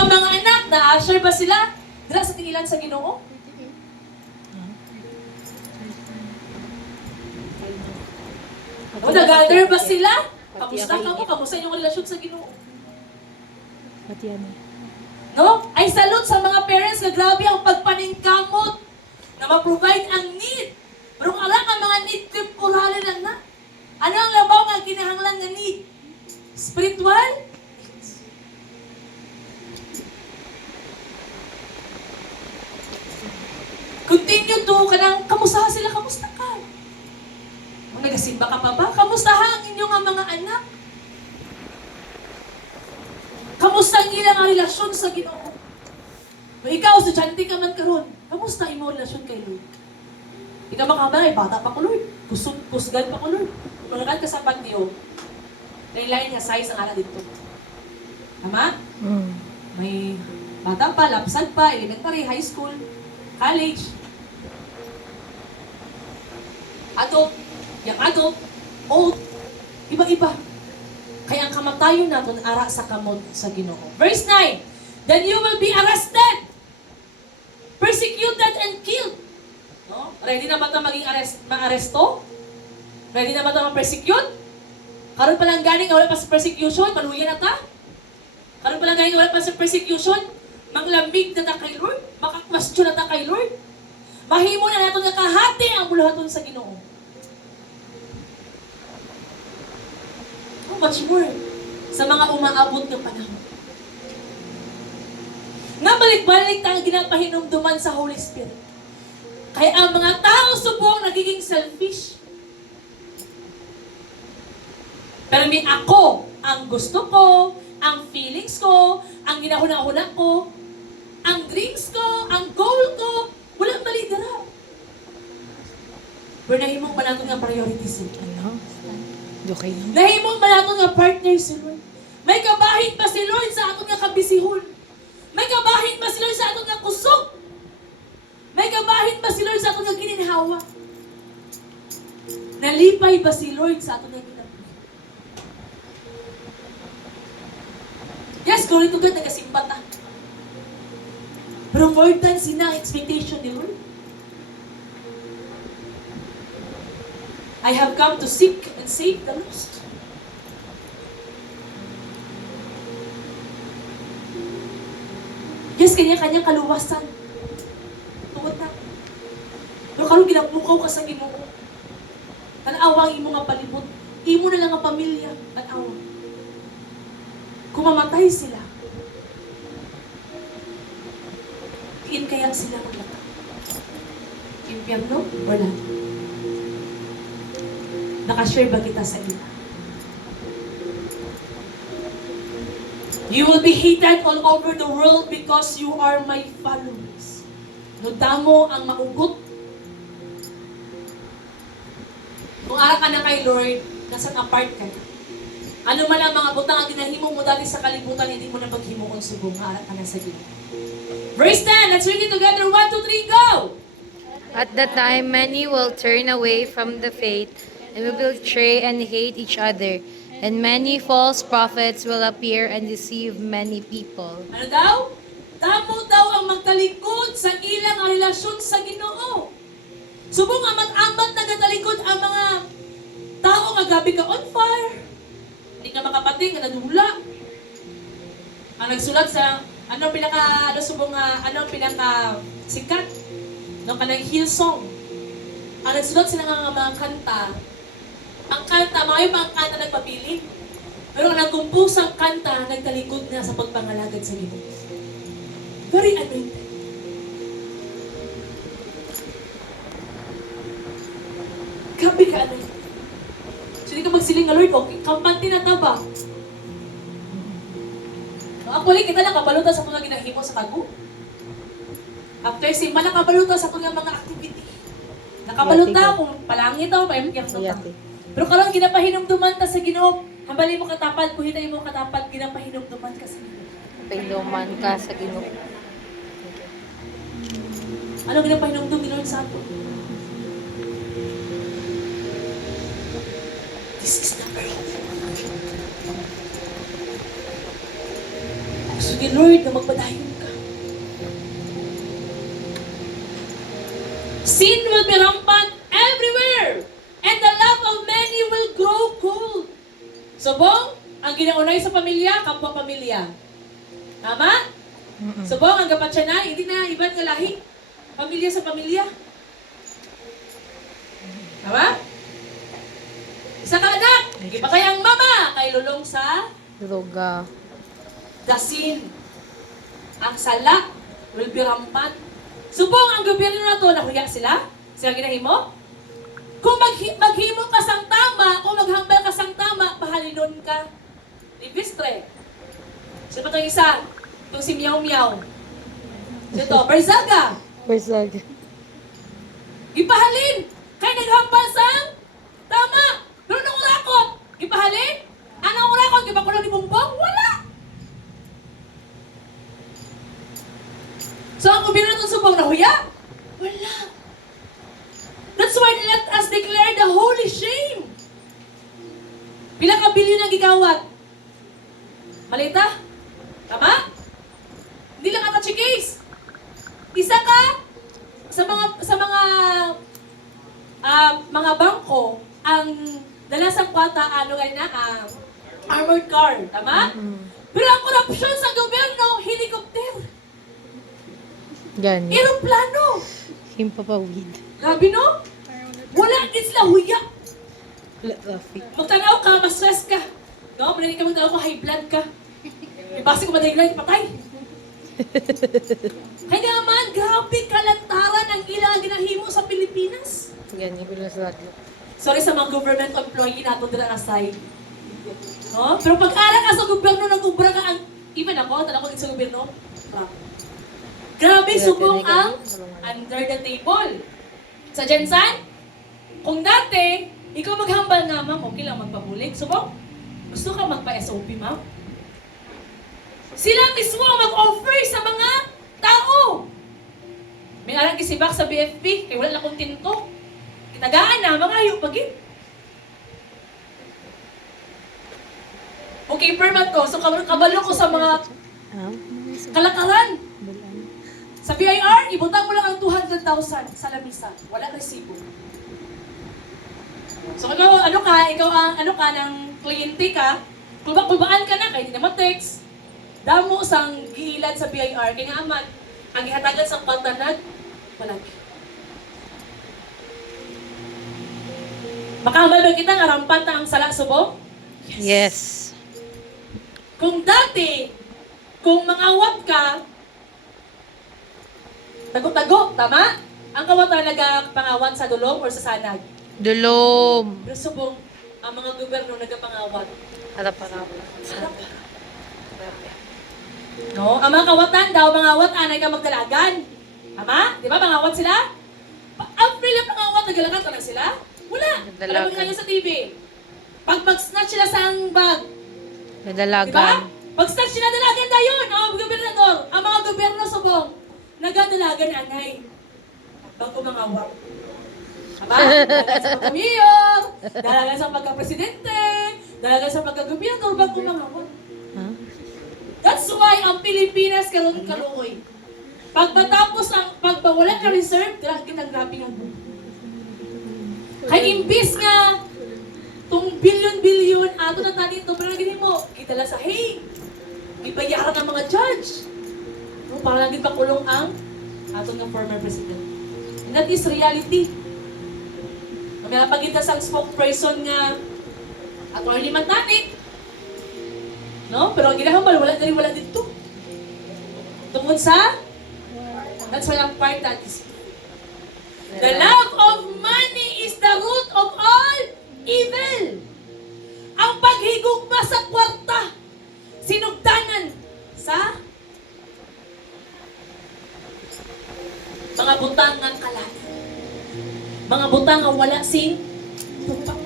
Ang mga anak, na-assure ba sila? Dira sa tingilan sa Ginoo? O nag-gather ba sila? Kamusta ka mo? Kamusta inyong relasyon sa Ginoo? Pati ano. No? Ay salute sa mga parents na grabe ang pagpaningkamot na ma-provide ang need. Pero kung alam ang mga need temporary lang na. Ano ang labaw nga kinahanglan nga need? Spiritual? Continue to kanang kamusta sila, kamusta ka? Kung nagasimba ka pa ba? Kamusta ang inyong mga anak? Kamusta ang ilang relasyon sa Ginoo? Kung ikaw, estudyante ka man karon, kamusta ang iyong relasyon kay Lord? Ikaw makabay, bata pa ko Lord. Kusgan pa ko Lord. Kung ka sa pagdiyo, lain-lain nga size ang ala dito. Tama? May bata pa, lapsag pa, elementary, high school, college, adult, young adult, old, iba-iba. Kaya ang kamatayon natin ara sa kamot sa Ginoo. Verse 9, then you will be arrested, persecuted, and killed. No? Ready na ba ito maging ma-aresto? Ready na ba ito ma-persecute? Karoon pa lang ganing wala pa sa persecution, maluyan na ta? Karoon pa lang ganing wala pa sa persecution, manglambig na ta kay Lord, makakwestiyon na ta kay Lord. Mahimo na natin nakahati ang buluhaton sa Ginoo. How much more sa mga umaabot ng panahon. Nga balik-balik ang ginapahinumduman sa Holy Spirit. Kaya ang mga tao subong nagiging selfish. Pero may ako, ang gusto ko, ang feelings ko, ang ginahuna-huna ko, ang dreams ko, ang goal ko, walang mali dara. Pero nahimong manatong nga priorities eh. Ano? Okay na. Nahimong manatong nga partner si Lord. May kabahin pa si Lord sa atong nga kabisihon. May kabahin pa si Lord sa atong nga kusog. May kabahin pa si Lord sa atong nga gininhawa. Nalipay ba si Lord sa atong nga kinabuhi? Yes, glory to God, nagasimba ta. Pero more than sinang expectation ni Lord. I have come to seek and save the lost. Yes, kanya-kanyang kaluwasan. Tungod na. Pero karon ginapukaw ka sa Ginoo. Tanawa ang imo nga palibot. Imo na lang ang pamilya. Tanawa. Kung mamatay sila, kiin kaya sila maglata? Impyerno or lang? Nakashare ba kita sa ila? You will be hated all over the world because you are my followers. No damo ang maugot. Kung ara ka na kay Lord, nasan apart ka na. Ano man ang mga butang ang ginahimo mo dati sa kalibutan, hindi mo na maghimuon subong, ara ka na sa Ginoo. Verse 10, let's read it together. 1, 2, 3, go! At that time, many will turn away from the faith and will betray and hate each other. And many false prophets will appear and deceive many people. Ano daw? Damo daw ang magtalikod sa ilang relasyon sa Ginoo. Subong ang mag-amat na nagtalikod ang mga tao nga gabi ka on fire. Hindi ka makapating, nga nadula. Ang nagsulat sa, anong pinaka, anong pinaka sikat? No, kanang Hillsong. Ang nagsulat sila nga mga kanta, ang kanta, mga ang kanta nagpapili. Pero ang nagkumpus ang kanta, nagtalikod na sa pagpangalagad sa Ginoo. Very anointed. Grabe ka anointed. So, hindi ka magsiling nga, Lord, okay, kampante na ta ba? Actually, kita nakabalutan sa mga ginahimo sa tago. After sima, nakabalutan sa mga activity. Nakabalutan kung palangit ako, payamikyak na ta. Pero karon ginapahinumduman ta sa Ginoo. Hambali mo katapad, kuhitay mo katapad, ginapahinumduman ka sa Ginoo. Painuman ka sa Ginoo. Ano ginapahinumdum ni Lord sa ato? This is the earth. Sige, Lord, na magpadayon ka. Sin will be rampant everywhere, and the love of many will grow cold. Subong, ang ginaunay sa pamilya, kapwa pamilya. Tama? Subong, ang gapatsanay, hindi na ibang lahi. Pamilya sa pamilya. Tama? Isa ka anak, iba kayang mama, kay lulong sa Droga. dasin. Ang sala will be rampant. Subong ang gobyerno na to, nahuya sila? Sila ginahimo? Kung maghimo ka sang tama, kung maghambal ka sang tama, pahalinon ka. Ibistre. Sino pa itong isa? Itong si Meow Meow. Sino to? Barzaga. Persag. Gipahalin. Kaya naghambal sang tama. Pero nung urakot, gipahalin? Anong urakot? Gipakulong ni Bongbong? Wala. So ang gobyerno itong subong nahuya? Wala. That's why let us declare the holy shame. Pila ka bilyon ang gigawat? Malita? Tama? Hindi lang ata chikis. Isa ka sa mga bangko ang dalasang kwata ano ganyan na armored car, tama? Pero ang korupsyon sa gobyerno, helicopter, Gan. eroplano. Himpapawid. Grabe no? Wala din sila huya. Wala traffic. Magtanaw ka, ma-stress ka. No? Malagay ka magtanaw ka, high blood ka. May base ko madaling patay. Kaya naman, grabe kalantaran ang ilang ginahimo sa Pilipinas. Gan, ibig na sa lahat. Sorry sa mga government employee nato dila na side. No? Pero pag-ara ka sa gobyerno, nag-ubra ka ang... Even ako, tala ko din sa gobyerno. Grabe, subong ang under the table. Sa Jensan, kung dati, ikaw maghambal nga, ma'am, okay lang magpabulig. Subong, gusto ka magpa-SOP, ma'am? Sila mismo ang mag-offer sa mga tao. May arang kisibak sa BFP, kaya wala na kong tinto. Kitagaan na, mga hayop pagin. Okay, permat ko. So, kabalo ko sa mga kalakaran. Sa BIR, ibutang mo lang ang 200,000 sa lamisa. Wala resibo. So, ikaw ng kliyente ka, kulbaan ka na, kaya hindi naman text. Damo sang giilan sa BIR, kaya nga aman, ang ihatagan sa pantanag, palagi. Makahamal ba kita nga rampat na ang sala subo? Yes. Kung dati, kung mangawat ka, tago-tago, tama? Ang kawatan nagapangawat sa dulong or sa sanag. Dulom. Pero subong, ang mga gobyerno nagapangawat. Harap-harap. No? Ang mga kawatan daw, mangawat, anay ka magdalagan. Tama? Di ba, mangawat sila? April ang pangawat, nagdalagan ka lang sila? Wala. Alam mo kanyo sa TV. Pag mag-snatch sila sa bag, di ba? Nadalagan. Pag-snatch sila, dalagan na yun. Ang gobernador, ang mga gobyerno subong, nagadalagan anay. Bago mangawat. Tama? Dalagan sa pagka-mayor, dalagan sa pagka-presidente, dalagan sa pagka-gobernador, bago mangawat. Huh? That's why ang Pilipinas karon kaluoy. Pag matapos ang pagbawala ka reserve, grabe ng buhay. Kaya imbis nga, itong bilyon-bilyon, ato na tani ito, pero naging mo, kitala sa hey, ibayaran ng mga judge. No, para lagi pakulong ang ato ng former president. And that is reality. May napagita sa spokesperson nga, at wala naman tani, no? Pero ang ginahambal, wala dito. Tungkol sa, that's why ang part that is, the love of money is the root of all evil. Ang paghigugma sa kwarta, sinugdanan sa mga butang ng kalat. Mga butang ang wala sing tupak.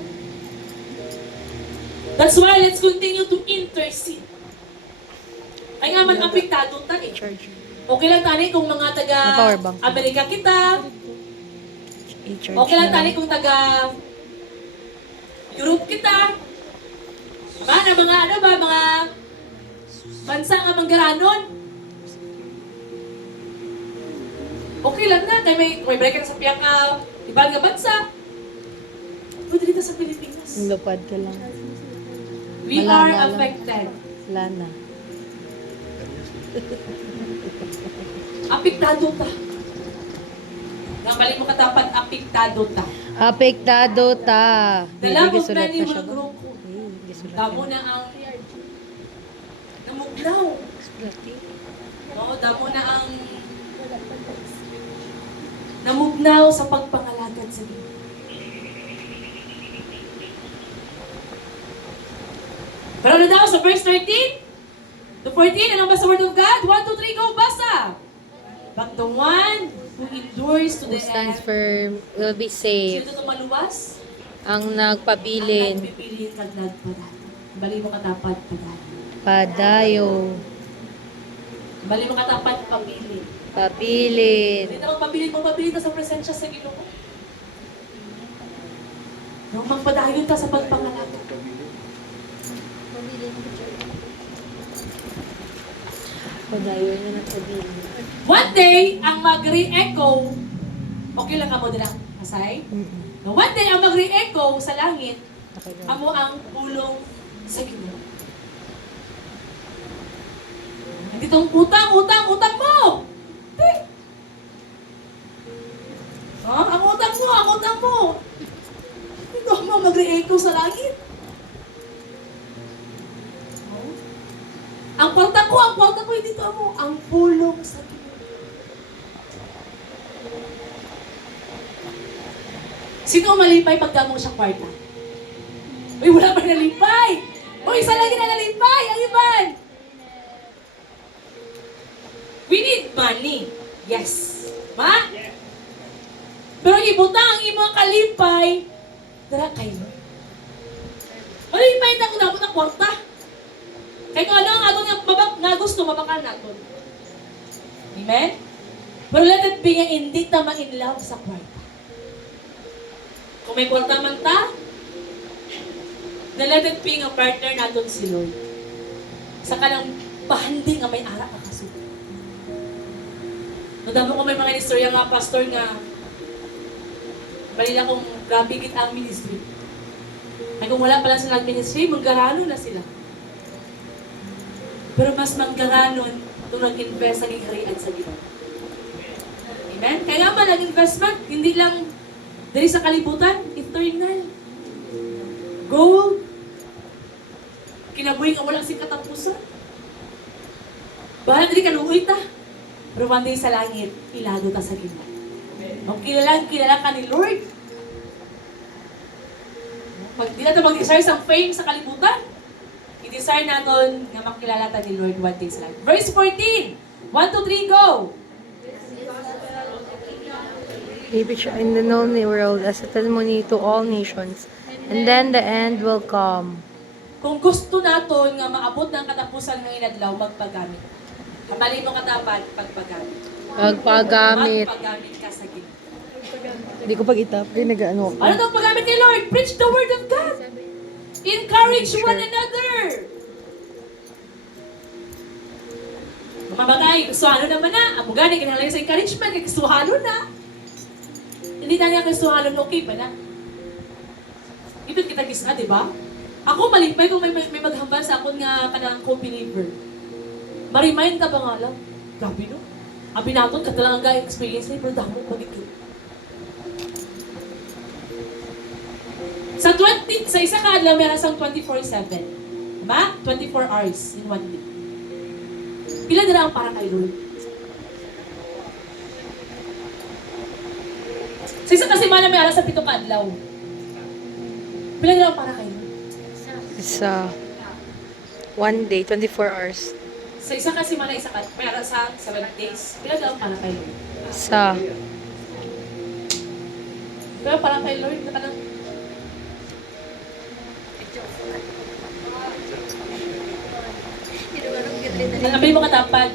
That's why let's continue to intercede. Ay nga man apektado ta eh. Charger. Okay lang tani kung mga taga Power bank. Amerika kita. I-charge Okay lang na tani kung taga Europe kita. Diba? Na mga ano ba, mga bansa nga manggaranon. Okay lang na, kaya may break na sa piyang ibang nga bansa. Pwede dito sa Pilipinas. Lupad ka lang. We Wala are na lang. affected. Wala na. Apektado ta. Nambalik mo katapat, apektado ta. Apektado ta. The love of gisulat many pa siya will ba? grow cold. Gisulat Damo na ang namuglaw. No, damo na ang namugnaw sa pagpangalagad sa Ginoo. Pero na daw sa verse 13 to 14, ano ba sa Word of God? 1, 2, 3, go, basa! But the one who endures to Who the stands end, firm will be sino saved. ito maluwas? Ang Ang nagpabilin, nagpipili kag nagpadaan. Bali mo katapat padaan. padayo, Bali mo katapat pamili. pabilin. Hindi naman pabili ka sa presensya sa Ginoo. Nung magpadayon ta sa pagpangalagad. Padayo na nagpabilin. One day, ang mag-re-echo, okay lang ka mo din ang asay? No, one day, ang mag-re-echo sa langit, Okay lang. amo ang pulong sa Ginoo. Hindi itong utang mo! Hindi. Ha? Ang utang mo! Hindi mo mag-re-echo sa langit. Oh. Ang kwarta ko, hindi ito mo. Ang pulong sa Ginoo. Sino ang malipay pag damong siyang kwarta? Uy, wala pa nalipay! Uy, isa lagi na nalipay! Ang iban! We need money. Yes. Ma? Pero ibutang ang imong kalipay, dara kayo. Malipay na kung dapat ang kwarta. Kaya kung ano ang atong nga gusto, mabakal natin. Amen? Pero let it be nga hindi ta ma-in love sa kwarta. Kung may kwarta man ta, na let it be nga partner natin si Lord. Sa kanang pahandi nga may ara kakasuko. Nadamo ko may mga istorya nga pastor nga balila kong grabe git ang ministry. Ay kung wala pa lang sila ministry, manggarano na sila. Pero mas manggaranon kung nag-invest sa harian sa Ginoo. Amen? Kaya nga man, nag-investment, hindi lang dali sa kalibutan, eternal. Gold. Kinabuhi nga walang si katapusan. Bahala dali kaluoy ta. Pero one day sa langit, ilado ta sa Ginoo. O kilala ka ni Lord. Pag di natin mag-desire sa fame sa kalibutan, i-desire natin na makilala ta ni Lord one day sa langit. Verse 14. 1, 2, 3, go! Maybe in the known world as a testimony to all nations, and then the end will come. Kung gusto naton nga maabot ng katapusan ng inadlaw, magpagamit. Kapali mo katapat, pagpagamit. Pagpagamit. Magpagamit ka sa Ginoo. Hindi ko pag-itap. Hindi nag-ano. Ano itong paggamit ni Lord? Preach the word of God. Encourage one another. Mamabagay, gustuhalo naman na. Amo gani, kinahalagay sa encouragement, kaya gustuhalo na. Hindi na niya gustuhalo na okay pa na. Ibig kita gisa, di ba? Ako malipay kung may maghambal sa akon nga kanang co-believer. Ma-remind ka ba nga lang? Grabe no? Abi naton, katalang ang experience na, pero damo pag-ikot. Sa isa ka adlaw meron sang 24/7. Diba? 24 hours in one day. Pila dira ang para kay Lord? Sa isa kasi mana may alas sa 7 ka adlaw. Pila dira ang para kay Lord? Sa one day, 24 hours. Sa isa kasi mana isa ka may alas sa 7 days. Pila dira ang para kay Lord? Sa Pero para kay Lord na kanang Sabi mo katapat,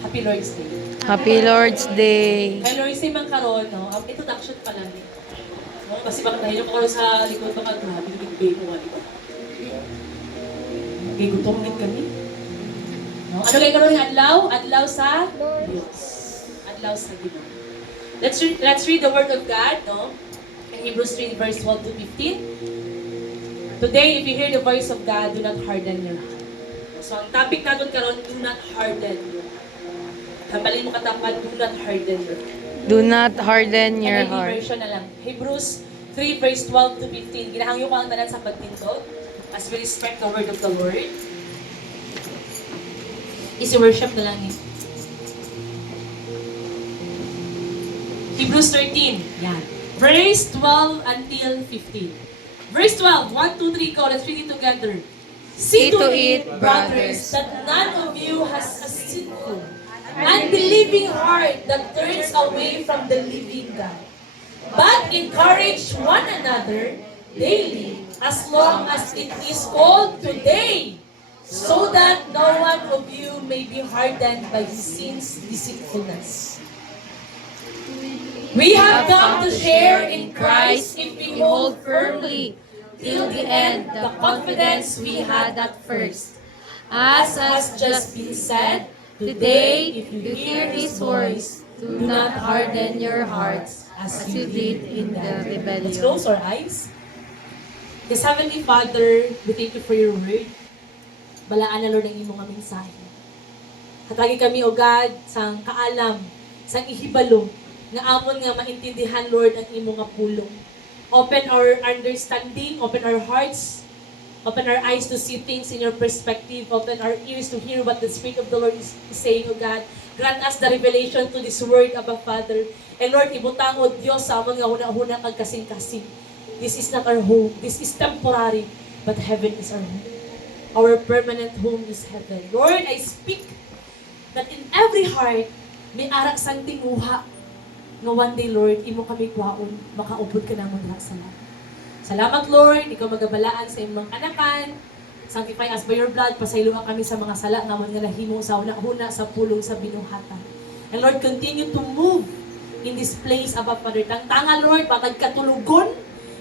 Happy Lord's Day. Happy Lord's Day. Kay Lord's Day man karon, no? Ang introduction pa lang eh. No? Kasi bakit nahilo ko karon sa likod pa ka, grabe, big bay ko wali. Kaya gutom din kami. No? Ano kayo karon nga adlaw? Adlaw sa Diyos. Adlaw sa Ginoo. Let's read the word of God, no? In Hebrews 3 verse 12 to 15. Today, if you hear the voice of God, do not harden your heart. So, ang topic natin karon, do not harden your heart. Kambalin mo katapat, do not harden your heart. Do not harden your NIV heart. version na lang. Hebrews 3 verse 12 to 15. Ginahangyo ko ang tanan sa pagtindog as we respect the word of the Lord. Isi-worship na lang eh. Hebrews 13. Yan. Verse 12 until 15. Verse 12. 1, 2, 3, go. Let's read it together. See to it, brothers, that none of you has a sinful, unbelieving heart that turns away from the living God. But encourage one another daily, as long as it is called today, so that no one of you may be hardened by his sin's deceitfulness. We have come to share in Christ if we hold firmly till the end the confidence we had at first. As Has just been said, today, if you hear His voice, do not harden your hearts as you did in the Let's rebellion. close our eyes. Yes, Heavenly Father, we thank you for your word. Balaan na Lord ang imong nga mensahe. Hatagi kami, O God, sang kaalam, sang ihibalo, nga amon nga maintindihan, Lord, ang imong nga pulong. Open our understanding, open our hearts, open our eyes to see things in your perspective, open our ears to hear what the Spirit of the Lord is saying, O God. Grant us the revelation to this word, Abba Father. And Lord, ibutang, O Diyos, sa amon nga huna-huna kag kasing-kasing. This is not our home. This is temporary, but heaven is our home. Our permanent home is heaven. Lord, I speak that in every heart, may arak sang tinguha nga one day, Lord, imo kami kwaon, makaupod ka naman lahat sa lahat. Salamat, Lord, ikaw magabalaan sa imong anakan, sanctify us by your blood, pasayloan kami sa mga sala nga mga nahimo sa una-una sa pulong sa binuhatan. And Lord, continue to move in this place, Abba Father. Tanga, Lord, matag katulugon,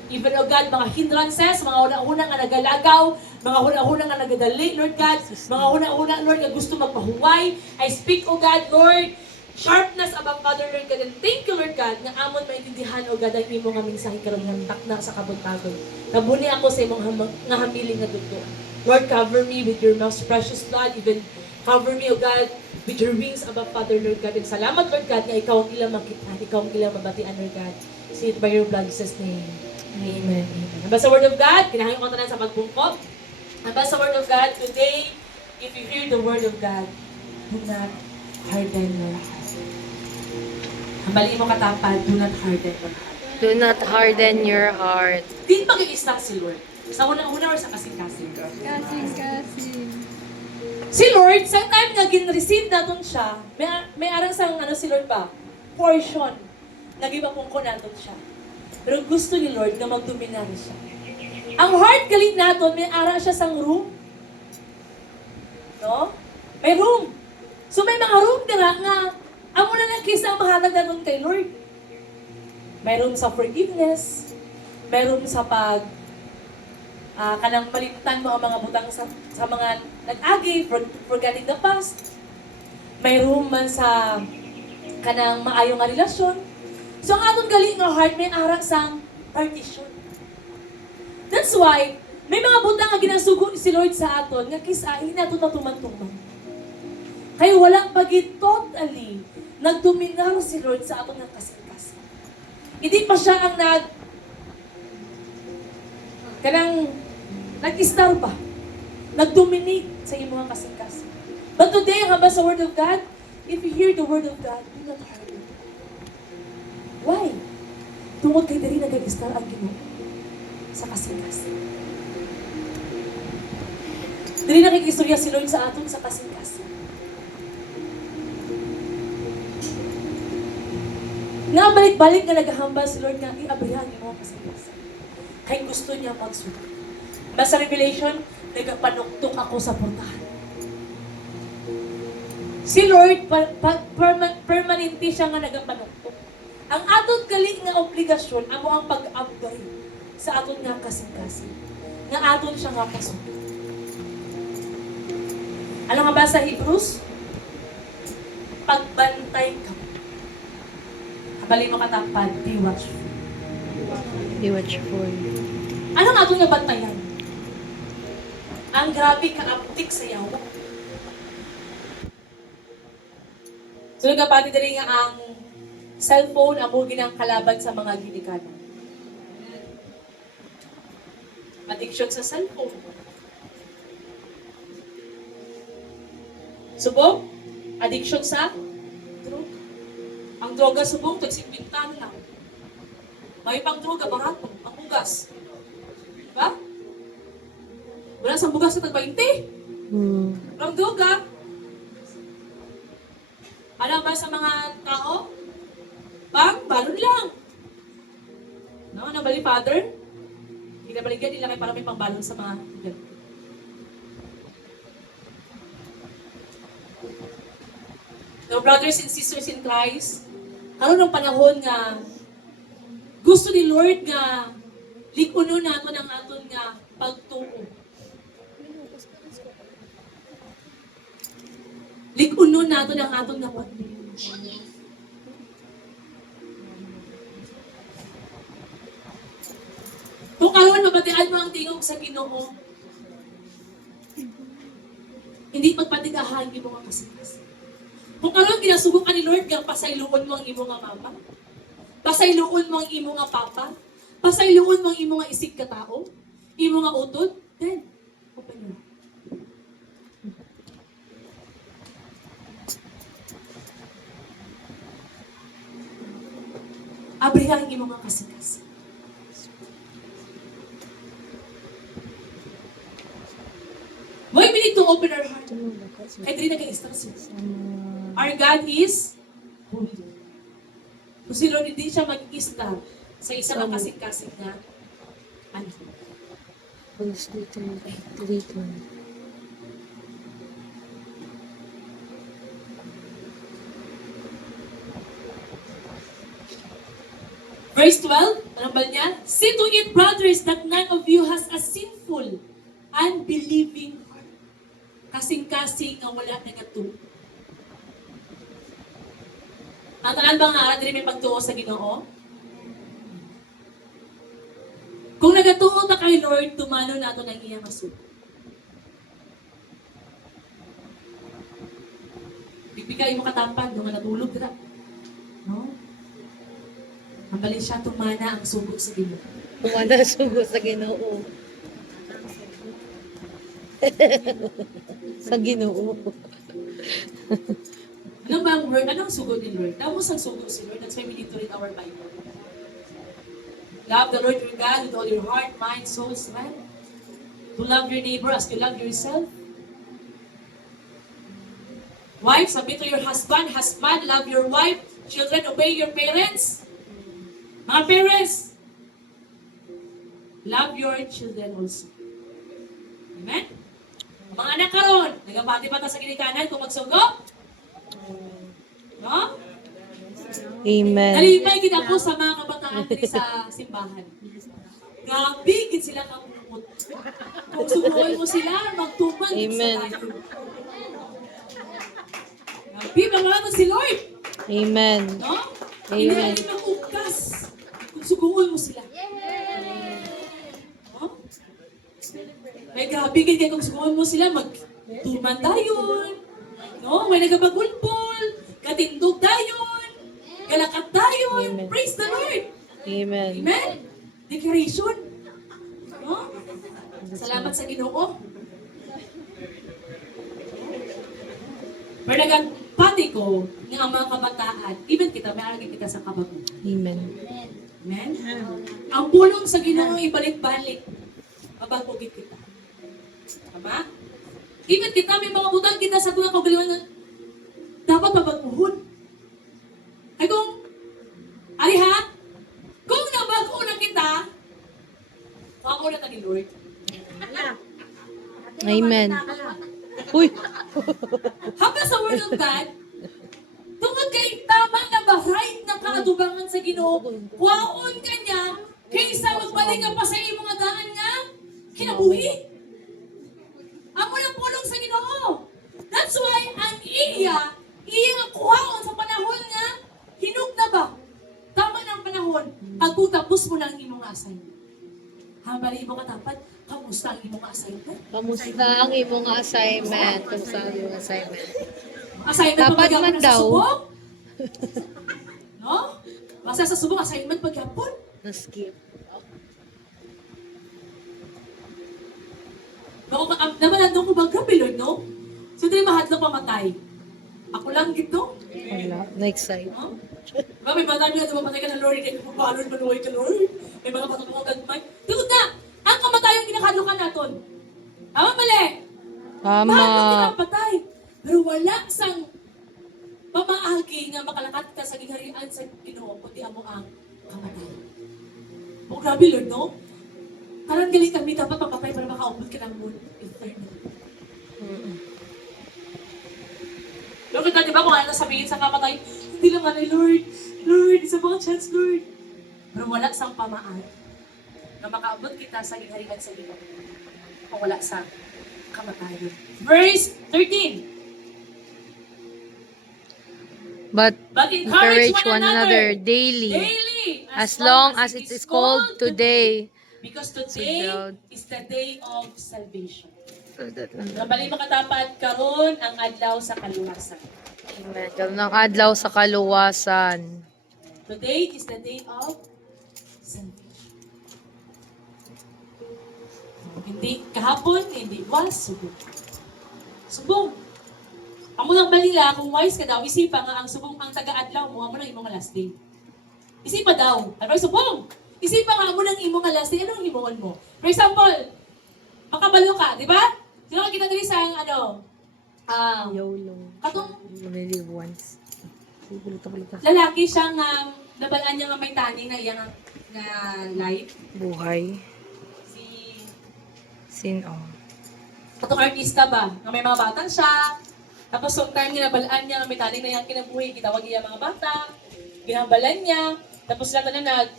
even, O God, mga hindrances, mga una-una nga nagalagaw, mga una-una nga nagadali, Lord God, mga una-una, Lord, nga gusto magpahuway. I speak, O God, Lord, sharpness, Abba Father, Lord God, and thank you, Lord God, nga amon maintindihan, O God, ang imo nga mensahe karon nga takna sa kabuntagon. Nabuni ako sa imong nga hamiling nga dugo. Lord, cover me with your most precious blood, even cover me, O God, with your wings, Abba Father, Lord God. And salamat, Lord God, nga ikaw ang ilang makita, ikaw ang ilang mabatian, Lord God. See it by your blood, in Jesus' name. Amen. Amen. Aba sa Word of God, kinahangin ko tanan sa pagbungkop. Aba sa Word of God, today, if you hear the Word of God, do not harden your heart. Hambali mo katapad, do not harden your heart. Do not harden your heart. Di mag-i-stuck si Lord. Sa una-una or sa kasing-kasing? Kasing. Si Lord, sa time nga gin-receive natin siya, may arang sang ano si Lord ba? Portion. Nag-iba pong ko natin siya. Pero gusto ni Lord na magdominari siya. Ang heart galit natin, may ara siya sang room. No? May room. So may mga room dira nga, amo na lang kisa ang mahatag natin kay Lord. May room sa forgiveness. May room sa pag kanang palimutan mo ang mga butang sa mga nag-agi, forgetting the past. May room man sa kanang maayong nga relasyon. So ang atong galing nga heart may ara sang partition. That's why may mga butang nga ginasugo si Lord sa aton nga kisahin nato na tuman-tuman. Kaya wala pagit totally nagdominar si Lord sa aton nga kasing-kasing. Hindi pa siya ang nag-star pa. Nag-dominate sa iyong mga kasing-kasing. But today, nga ba sa Word of God, if you hear the Word of God, do not harden. Why? Tungod kay diri nag-star ang Ginoo sa kasing-kasing. Diri nakikistorya si Lord sa aton sa kasing-kasing. Nga balik-balik nga naghahambal si Lord nga iabayan yung mga kasing-kasing. Kaya gusto niya magsulat. Basta Revelation, nagpanuktok ako sa portahan. Si Lord, permanente siya nga nagapanuktok. Ang aton gali nga obligasyon, amo ang pag-abday sa aton nga kasing-kasing. Nga aton siya nga pasunod. Ano nga ba sa Hebrews? Pagbantay ka. Kabalin mo katapad, be watchful. Be watchful. Ano nga itong nabantayan? Ang grabe ka-aptik sa yawa. So nagkapati dali nga ang cellphone amo ginang kalaban sa mga ginikanan. Addiction sa cellphone. Subok, addiction sa droga. Ang droga subok, tagsikwintan lang. May pang droga, barato, ang bugas. Diba? Wala sa bugas na tag-20. Ang droga. Alam ba sa mga tao? Balon lang. No, nabali father? Pinabaligyan nila kayo para may pangbalon sa mga ganito. No, brothers and sisters in Christ, karon ng panahon nga gusto ni Lord nga likunon nato ang aton nga pagtuo. Likunon nato ang aton nga pagtuo. Kung karon mabatian mo ang tingog sa Ginoo, hindi pagpatigahan imo nga kasikas. Kung karon ginasubukan ni Lord nga pasayloon mo ang imo nga mama, pasayloon mo ang imo nga papa, pasayloon mo ang imo nga isig ka tao, imo nga utod, then open your heart. Abrihan ang imo nga kasikas. Why we need to open our heart? Kaya dili nag-instruction. Our God is holy. Kung si Lord hindi siya mag-isla sa isang kasing-kasing na ano. Verse 12, ano ba niya? See to it, brothers, that none of you has a sinful, unbelieving heart. Kasing-kasing nga wala nagatuo. Ang tanan ba nga aral may pagtuo sa Ginoo? Kung nagatuo ta kay Lord, tumano nato ng iyang asud. Bigay mo katampad nung natulog ka. No? Ang bali siya tumana ang sugo sa Ginoo. Kumanda sugo sa Ginoo. Sa Ginoo. Ano ba ang word? Anong sugo ni Lord? Tapos ang sugo si Lord. That's why we need to read our Bible. Love the Lord your God with all your heart, mind, soul, strength. To love your neighbor as you love yourself. Wife, submit to your husband. Husband, love your wife. Children, obey your parents. Mga parents, love your children also. Amen? Mga anak karon, nagapati ba ta sa ginikanan kung magsugo? No? Amen. Nalipay gid ako sa mga kabataan diri sa simbahan. Grabe gid sila kapupot. Kung subuoy mo sila, magtuman gid Amen. sa tayo. Grabe, mga si Lord. Amen. No? Amen. Hindi natin magugkas kung subuoy mo sila. No? May grabe gid kay kung subuoy mo sila, magtuman dayon. No? May nagabagulpol, katindog dayon, galakat dayon. Amen. Praise the Lord. Amen. Amen? Declaration. No? Salamat sa Ginoo. Pero nagpati ko ng ang mga kabataan, even kita, may alagay kita sa kabago. Amen. Amen? Ang pulong sa Ginoo ibalik-balik. Mabagugit kita. Tama? Even kita, may mga butang kita sa tunang kagalingan na dapat mabaguhon. Ay kung, ariha, kung nabago na kita, bako na ta ni Lord. Amen. Uy. Hanggang sa Word of God, tungkol kay tama na ba right na kaatubangan sa Ginoo, waon ka niya, kaysa magbalik ka pa sa iyong mga daan nga, kinabuhi. Amo ng pulong sa Ginoo. assignment. Habali mo katapat, kamusta ang imong assignment? Kamusta ang imong assignment? Kamusta ang imong assignment? Assignment Dapat pagyapon man na daw. sa subong? No? Basta sa subong, assignment pagyapon. Na-skip. Naman nandun ko bang gabi, Lord, no? So, dili mahadlok pamatay. Ako lang gito. Wala. Na-excite. No? Diba, may mga tayo na mamatay ka na, Lord, hindi ka pa, Lord, manuhay ka, Lord. May mga patutulong ka, Lord. Tingod na, ang kamatayan ginakadlokan naton. Tama, mali. Tama. Mahadlok kinapatay. Pero wala sang pamaagi nga makalakat ka sa giharian sa Ginoo kundi amo ang kamatayan. O grabe, Lord, no? Parang galing kami dapat papatay para makaubod ka ng moon eternal. Lord, kita, di ba kung ano sabihin sa kamatay, hindi lang ano, Lord, Lord, isa pang chance, Lord. Pero wala sang pamaan na makaabot kita sa giharian sa Ginoo kung wala sa kamatayan. Verse 13. But But encourage one another daily, daily as long as it is called today. Because today So, is the day of salvation. Amen. Nabali makatapat karon ang adlaw sa kaluwasan. Karon ang adlaw sa kaluwasan. Today is the day of salvation. Hindi kahapon, hindi was, subong. Subong. Amo lang balila, kung wise ka daw, isipa nga ang subong ang taga-adlaw mo, amo lang imong last day. Isipa daw. Ano subong? Isipa nga amo lang imong last day, anong imongon mo? For example, makabalo ka, di ba? Sino ka kita dali sa ano? YOLO. Katong You only live once. lalaki siya nga, nabalaan niya nga may taning na iyang nga life. Buhay. Si Sino? katong artista ba? Nga may mga bata siya. Tapos so time nga nabalaan niya nga may taning na iyang kinabuhi, gitawag iya mga bata. Ginabalan niya. Tapos sila na nag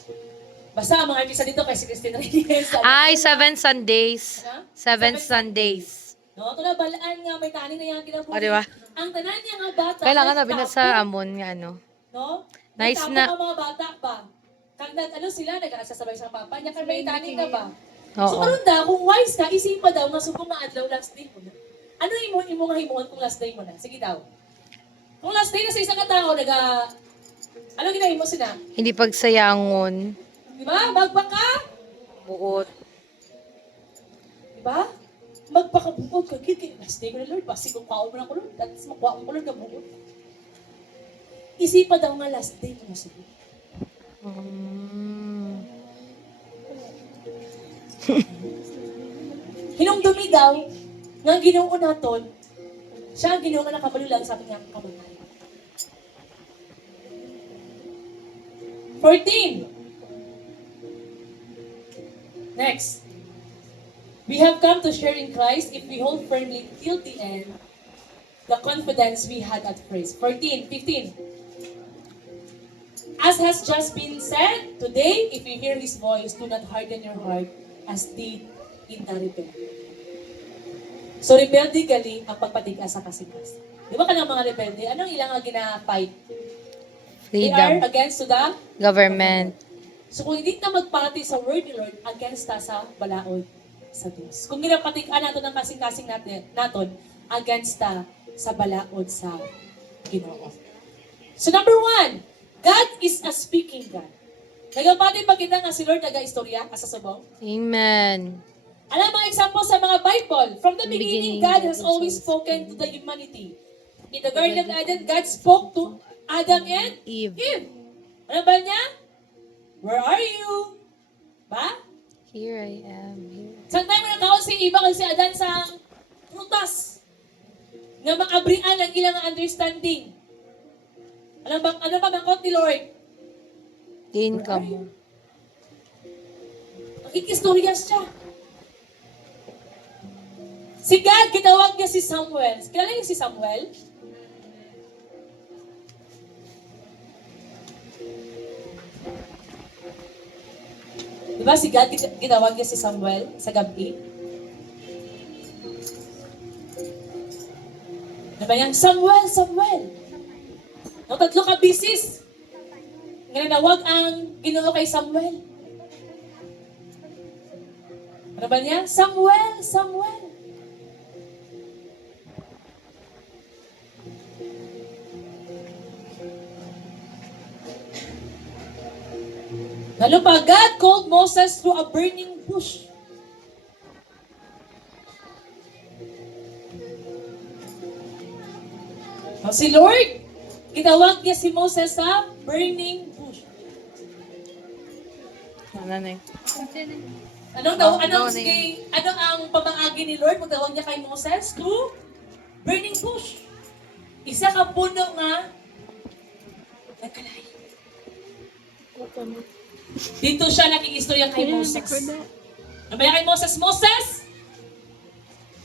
basta ang mga artista dito kay si Christine Reyes. Ay, 7 Sundays. Ano? 7 Sundays. No, ito na balaan nga may taning na iyang kinabuhi. O, diba? Ang tanan niya nga bata. Kailangan na nagtapo. binasa amon nga ano. No? Nice Nagtapo na. ang mga bata ba? Kag ano sila, nag-aasasabay sa papa niya, kag may taning na ba? Oo. So karon da, kung wise ka, isipa daw nga subong nga adlaw last day mo na. Ano imo nga himuon kung last day mo na? Sige daw. Kung last day na sa isang katao, ano ginahimo sila? Hindi pagsayangon. Di ba? Magbaka? Buot. Di ba? Magpakabuot ka, kaya last day ko na Lord, basi kung kaon mo na ko Lord, that's makuha ko Lord ka buot. Isipa daw nga last day mo na subong. Hinumdumi daw, nga Ginoo naton, siya ang Ginoo nga nakabalo lang sa ating kamatayan. 14. Next. We have come to share in Christ if we hold firmly till the end the confidence we had at first. 14, 15. As has just been said, today, if you hear His voice, do not harden your heart as did in the rebellion. So, rebelde galing ang pagpatigas sa kasikas. Di ba ka ng mga rebelde? Anong ilang nga gina-fight? They are Freedom. against to the Government. So kung hindi na magpati sa word ni Lord, against ta sa balaod sa Diyos. Kung ginapatikan nato ng kasing-kasing naton, against ta sa balaod sa Ginoo. So number 1, God is a speaking God. Nagapati pa kita nga si Lord naga-istorya sa subong. Amen. Alam mga example sa mga Bible, from the beginning, Beginning, God has always spoken to the humanity. In the Garden of Eden, God spoke to Adam and Eve. Eve. Ano ba niya? Where are you? Ba? Here I am. Here. Saan tayo nakaon si Eva kag si Adan sa prutas? Nga makabrian ang ilang understanding. Ano ba bangkot ni Lord? Gain ka mo. Nakikistorya siya. Si God, gitawag niya si Samuel. Kilala niyo si Samuel? Diba si God, gitawag niya si Samuel sa gabi? Diba yan? Samuel, Samuel! No, tatlo ka bisis. Nga nawag ang Ginoo kay Samuel. Ano ba niya? Samuel, Samuel. Lalo pa, God called Moses through a burning bush. Si Lord, itawag niya si Moses sa burning bush. Nanay. Ano ang pamangagi ni Lord pag tawag niya kay Moses? Through burning bush. Isa ka puno nga nagkalay. Dito siya nakikistorya kay Moses. Ano ba kay Moses? Moses,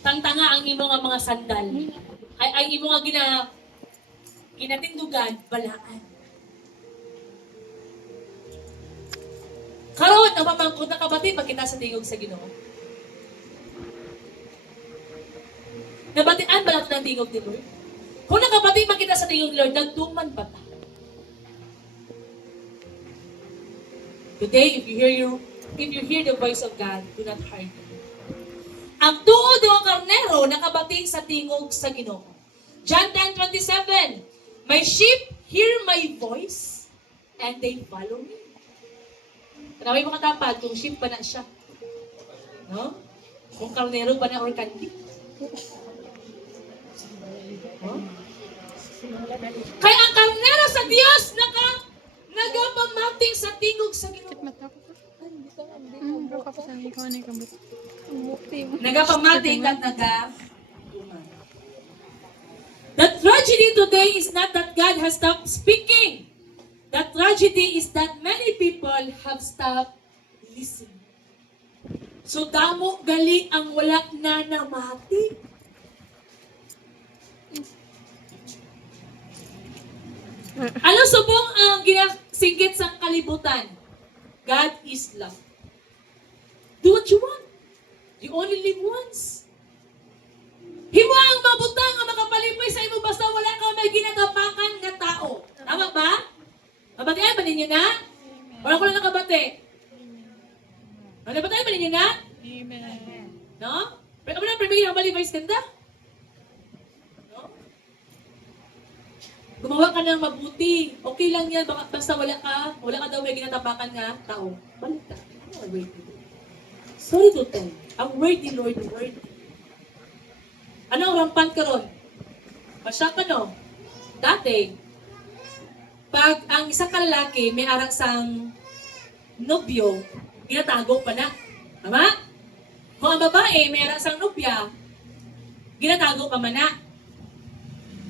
tangtanga ang imo nga mga sandal. Ay imo nga ginatindugan, balaan. Karon ang pamangkot na kabatid, makita sa tingog sa Ginoo. Nabatian ba nato ng tingog ni Lord? Kung nakabatid, makita sa tingog ni Lord, nagtuman ba ta? Today, if you hear the voice of God, do not harden. Ang tuod o ang karnero nakabating sa tingog sa Ginoo. John 10:27. My sheep hear my voice and they follow me. Tanaway mo katapad kung sheep pa na siya. No? Kung karnero pa na or kandi. No? Kaya ang karnero sa Diyos nagapamating sa tingog sa Ginoo. Nagapamating at The tragedy today is not that God has stopped speaking. The tragedy is that many people have stopped listening. So damo gali ang wala na namati. Ano subong ang ginasinggit sa kalibutan? God is love. Do what you want. You only live once. Himo ang mabutang ang makapalipay sa imo basta wala ka may ginagapakan nga tao. Tama ba? Mabatian ba ninyo na? Wala ko lang nakabati. Nabatian ba ninyo na? Amen. No? Pero kami na primigin ang malipay sa kanda? No? Gumawa ka ng mabuti. Okay lang yan. Basta wala ka daw may ginatapakan nga tao. Balik ka. Sorry to tell. Ang word ni Lord, word. Ano ang rampant ka ron? Pasya ka no? Dati, pag ang isang kalalaki may arak sang nobyo, ginatago pa na. Tama? Kung ang babae may arak sang nobya, ginatago pa man na.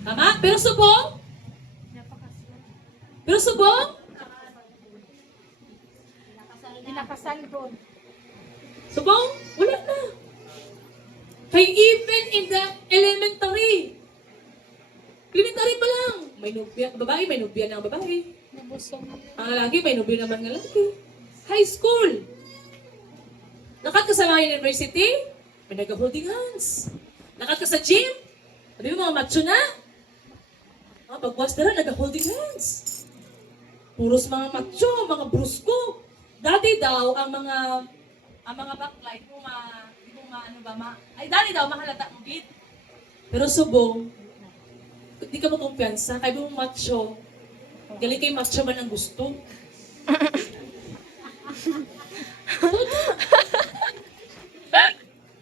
Tama? Pero subong? Pinakasal doon. Subong? Wala na. Kay even in the elementary pa lang. May nobya, babae, may nobya ng babae. Nabusong. Ang lalaki, may nobya naman ng lalaki. High school. Nakat ka sa mga university, may nag-holding hands. Nakat ka sa gym, sabi mo mga macho na. Pagwas na rin, nag-holding hands. Puros mga macho, mga brusko. Dati daw, ang mga backlight, dati daw, mahalata mo gid. Pero subong, di ka makumpiyansa, kaya mo macho, galing kay macho man ang gusto.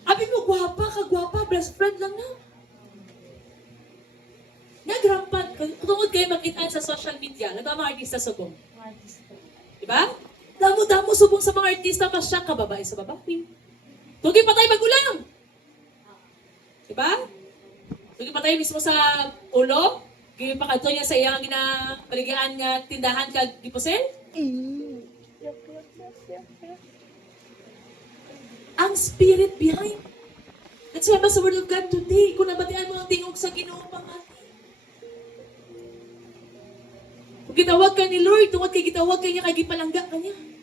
Abi mo, gwapa, best friend lang na. Nagrampan, tungod kayo makitaan sa social media, nagba mga artista subong. Diba? Damo-damo subong sa mga artista, masya ka, babae sa babae. Tugi pa tayo magulang. Diba? Tugi pa tayo mismo sa ulo. Gili pa kadto niya sa iyang ginapaligaan nga tindahan kag giposel. Ang spirit behind. That's why sa Word of God today, kung nabatian mo ang tingog sa Ginoo pangati. Kung gitawag ka ni Lord, tungod kay gitawag ka niya, kay gipalangga ka niya.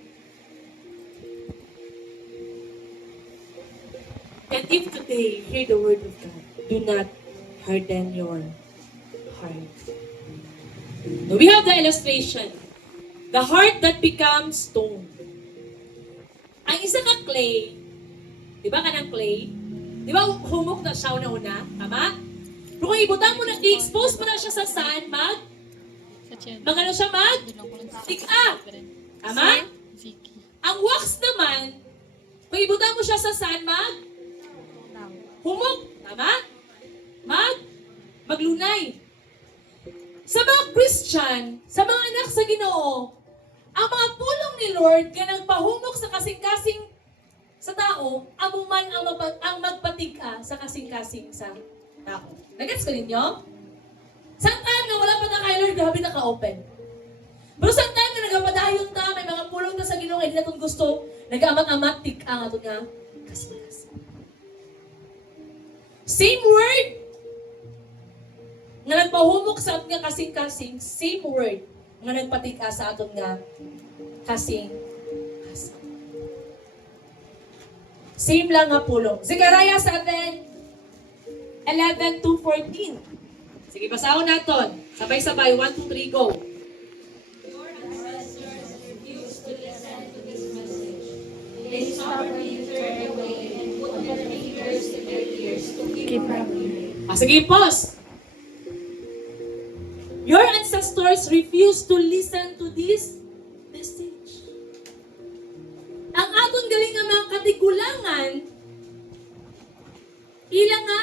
And if today, hear the word of God, do not harden your heart. Now we have the illustration. The heart that becomes stone. Ang isa ka clay, Di ba kanang clay? Di ba humok na siya una? Tama? Pero kung ibutang mo na, i-expose mo na siya sa sun, magano siya tika. Tama? Ang wax naman, kung ibutang mo siya sa sun, humok. Tama? Maglunay. Sa mga Christian, sa mga anak sa Ginoo, ang mga pulong ni Lord nga nagpahumok sa kasing-kasing sa tao, amuman ang magpatika sa kasing-kasing sa tao. Nagets ko ninyo? Sometimes nga wala pa na kay Lord, grabe naka-open. Pero sometimes nga nagapadayon ta, may mga pulong na sa Ginoo, hindi na itong gusto, nag-amat-amat, tika nga ito nga, kasing-kasing. Same word, nga nagpahumok sa aton nga kasing-kasing, same word, nga nagpatika sa aton nga kasing-kasing. Same lang nga pulong. Zechariah 7:11-14. Sige, basahon naton. Sabay-sabay, 1, 2, 3, go. Keep up. Sige, pause. Your ancestors refused to listen to this message. Ang aton galing nga mga katigulangan, ilang nga,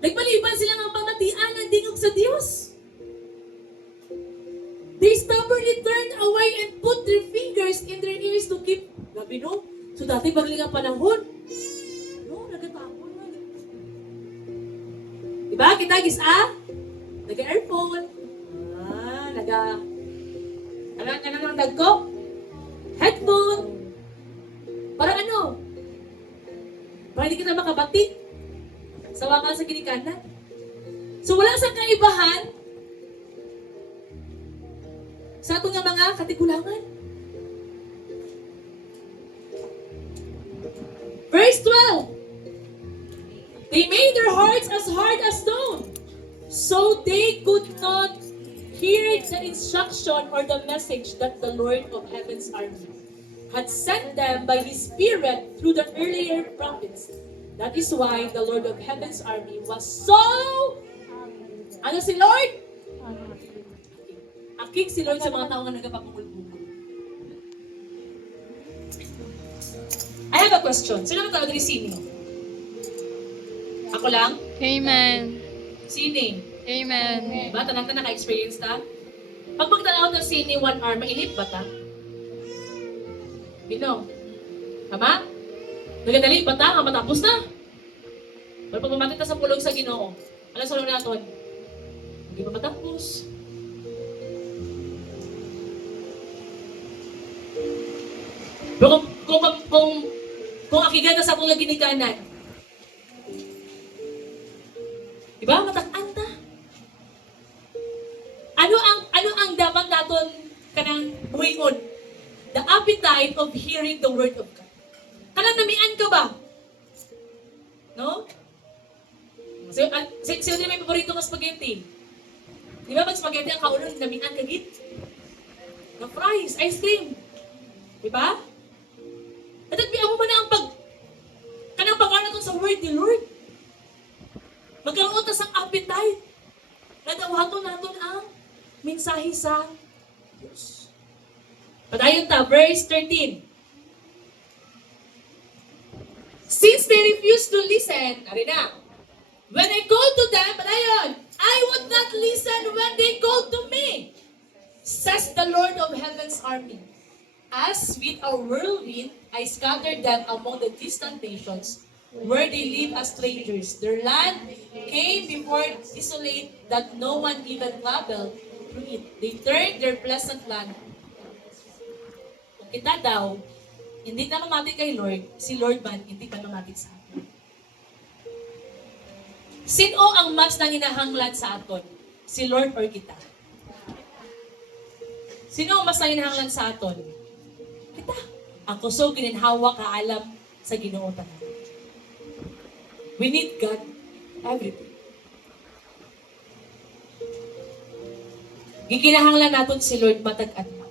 nagpaliban sila nga pamatian ng dingog sa Diyos. They stubbornly turned away and put their fingers in their ears to keep, gabi no? So dati bagling ang panahon, no, nagatapon na. Diba? Kita nag-earphone. Ano ng dagko? Headphone. Para ano? Para hindi kita makabati sa wakas sa kinikanan. So wala sa kaibahan sa atong nga mga katigulangan. Verse 12. They made their hearts as hard as stone, so they could not hear the instruction or the message that the Lord of Heaven's army had sent them by His Spirit through the earlier prophets. That is why the Lord of Heaven's army was so... Ano si Lord? Akik si Lord sa mga tao nga nagpapangulbungol. I have a question. Sino naman talaga ni Sini? Ako lang? Amen. Sini? Amen. Diba? Tanang na naka-experience ta? Pag magtanaw ng Sini 1 hour, mainit ba ta? Bino? Tama? Nagadali ba ta? Matapos na? Pero pag mamatid ta sa pulong sa Ginoo, alam sa naton? Hindi pa matapos. Pero kung akigata sa akong ginikanan, diba? Matak-an ta. Ano ang dapat naton kanang buhingon? The appetite of hearing the word of God. Kanang namian ka ba? No? Sino din may paborito ng spaghetti? Di ba pag spaghetti ang kaulo, namian ka git? Na fries, ice cream. Di ba? At agbiang mo ba na ang kanang pag-aral natin sa word ni Lord? Magkaroon ta sang appetite. Nadawato natin ang mensahe sa Diyos. Padayon ta, verse 13. Since they refused to listen, arina, when I called to them, padayon, I would not listen when they called to me, says the Lord of Heaven's army. As with a whirlwind, I scattered them among the distant nations, where they live as strangers. Their land came before desolate, that no one even traveled through it. They turned their pleasant land. Kung kita daw, hindi na mamati kay Lord, si Lord man, hindi ka mamati sa atin. Sino ang mas nang hinahanglan sa aton? Si Lord or kita? Sino ang mas nang hinahanglan sa aton? Kita. Ang kuso gininhawa kaalam sa Ginoo tanan. We need God everything. Gikinahanglan naton si Lord matag adlaw.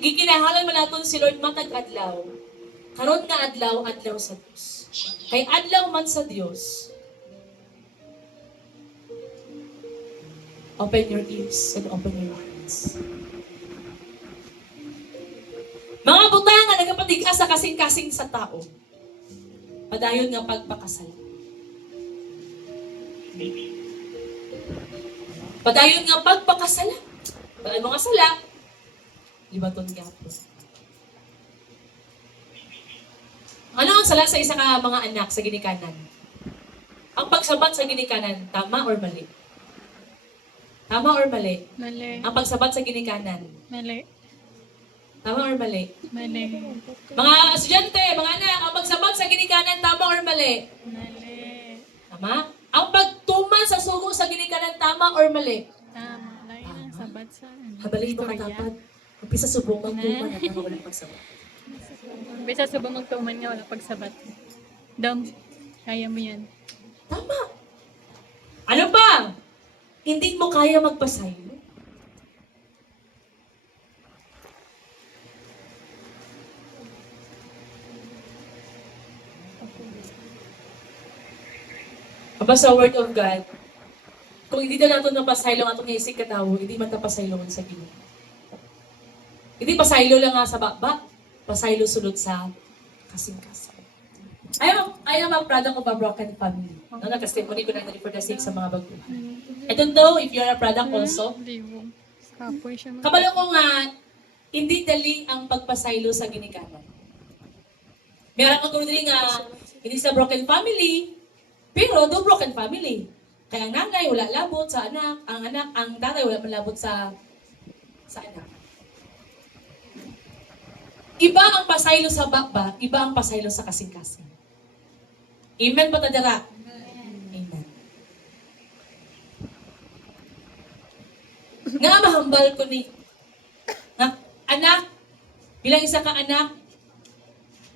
Gikinahanglan man naton si Lord matag adlaw. karon nga adlaw sa Dios. Kay adlaw man sa Dios. Open your ears and open your hearts. Mga butang nga nagapatigas sa kasing-kasing sa tao. Padayon nga pagpakasal. Padayon nga pagpakasala. Padayon mga sala, libaton nga po. Ano ang sala sa isa ka mga anak sa ginikanan? Ang pagsabat sa ginikanan, tama or mali? Tama or mali? Mali. Ang pagsabat sa ginikanan, Mali. tama or mali? Mali. Mga estudyante, mga anak, ang pagsabat sa ginikanan, tama or mali? Mali. Tama? Ang pagtuman sa sugo sa ginikanan, tama or mali? Tama. Lagi ng sabat sa Habalay mo istorya. katapat. Umpisa subong magtuman at mga walang pagsabat. Bisa subang magtuman nga wala pagsabat. Dom, kaya mo yan. Tama. Ano pa? Hindi mo kaya magpasayo. Aba sa Word of God, kung hindi na natin napasaylong atong isig katawo, hindi man tapasaylongan sa Ginoo. Hindi pasaylo lang nga sa baba, pasaylo sulod sa kasing-kasing. I am a product of a broken family. No, nag-testimony ko na for the sake sa mga baguhan. I don't know if you're a product also. Libo. Kapoy siya. Kabalo ko nga, hindi dali ang pagpasaylo sa ginikanan. Meron ko tuloy nga, hindi sa broken family, pero do broken family. Kaya ang nanay wala labot sa anak, ang tatay wala malabot sa anak. Iba ang pasaylo sa baba, iba ang pasaylo sa kasing-kasing. Amen ba tadara? Amen. Nga mahambal ko ni nga, anak, bilang isa ka anak,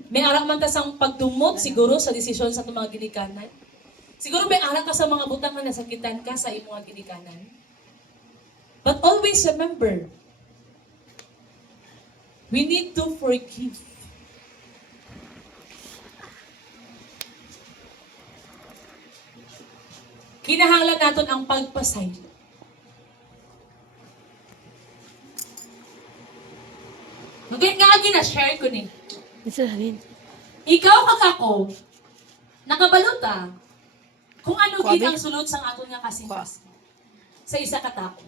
may arang man tasang pagdumot siguro sa desisyon sa itong mga ginikanan. Siguro may arang ka sa mga butang na nasakitan ka sa iyong mga ginikanan. But always remember, we need to forgive. Kinahanglan natin ang pagpasaylo. Okay, nga gina-share ko ni. Ikaw kag ako, nakabaluta kung ano gid ang sulod sang aton nga kasing-kasing sa isa ka tao.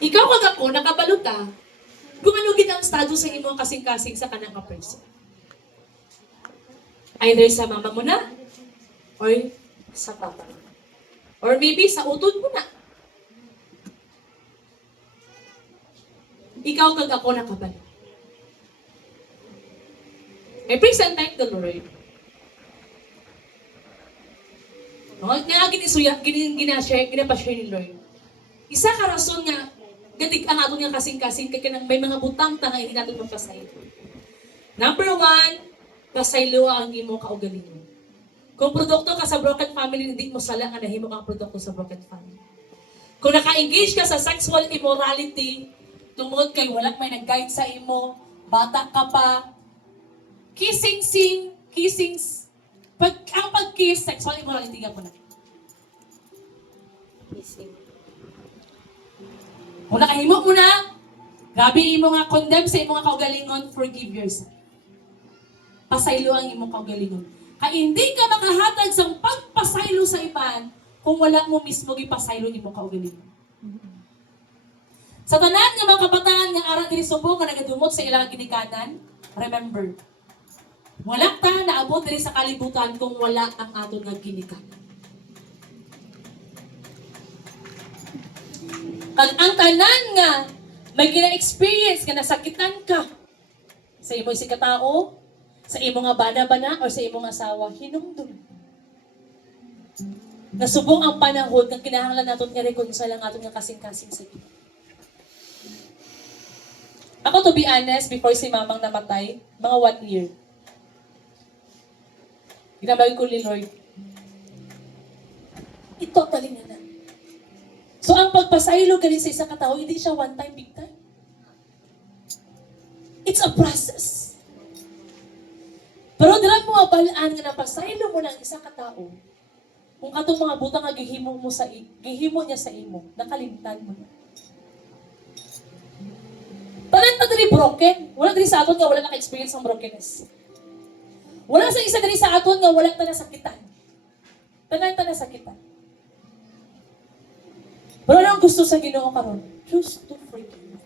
Ikaw kag ako, nakabaluta kung ano gid ang estado sa imong kasing-kasing sa kanang ka person. Either sa mama mo na, or sa papa mo. Or maybe sa utod mo na. Ikaw kag ako nakabalo. I praise and thank the Lord. Nga ginisuya, ginapa-share ni Lord. Isa ka rason nga, gatig ang ato nga kasing-kasing, kaya may mga butang ta nga hindi natin mapasaylo. Number 1, pasaylo ang imo kaugalingon. Kung produkto ka sa broken family, hindi mo sala nga nahimo ang produkto sa broken family. Kung naka-engage ka sa sexual immorality, tungod kay wala may nag-guide sa imo, bata ka pa, kissing, ang pag-kiss, sexual immorality ka po na. Kung nakahimo mo na, grabe imo nga condemn sa imo nga kaugalingon, forgive yourself. Pasaylo ang imo kaugalingon. Kaya hindi ka makahatag sa pagpasaylo sa iban kung wala mo mismo gipasaylo imo kaugalingon. Sa tanan nga mga kabataan nga ara diri subong nga nagadumot sa ilang ginikanan, remember, wala ta naabot diri sa kalibutan kung wala ang aton nga ginikanan. Kag ang tanan nga may gina-experience nga nasakitan ka sa imo si katao, sa imo nga bana-bana o sa imo nga asawa, hinumdum. Nasubong ang panahon nga kinahanglan naton nga reconcile ang aton nga kasing-kasing sa Ginoo. Ako, to be honest, before si mamang namatay, mga 1 year. Ginamay ko ni Lord. Ito taling na. So, ang pagpasaylo galing sa isa katao, hindi siya one time, big time. It's a process. Pero dira mo mabalaan nga napasaylo mo ng isa ka tao. Kung katong mga butang nga gihimo niya sa imo, nakalimtan mo na. Tanan na diri broken. Wala diri sa aton nga wala naka-experience ng brokenness. Wala sa isa diri sa aton nga wala ta nasakitan. Tanan ta nasakitan. Pero ano ang gusto sa Ginoo karon? Choose to forgive.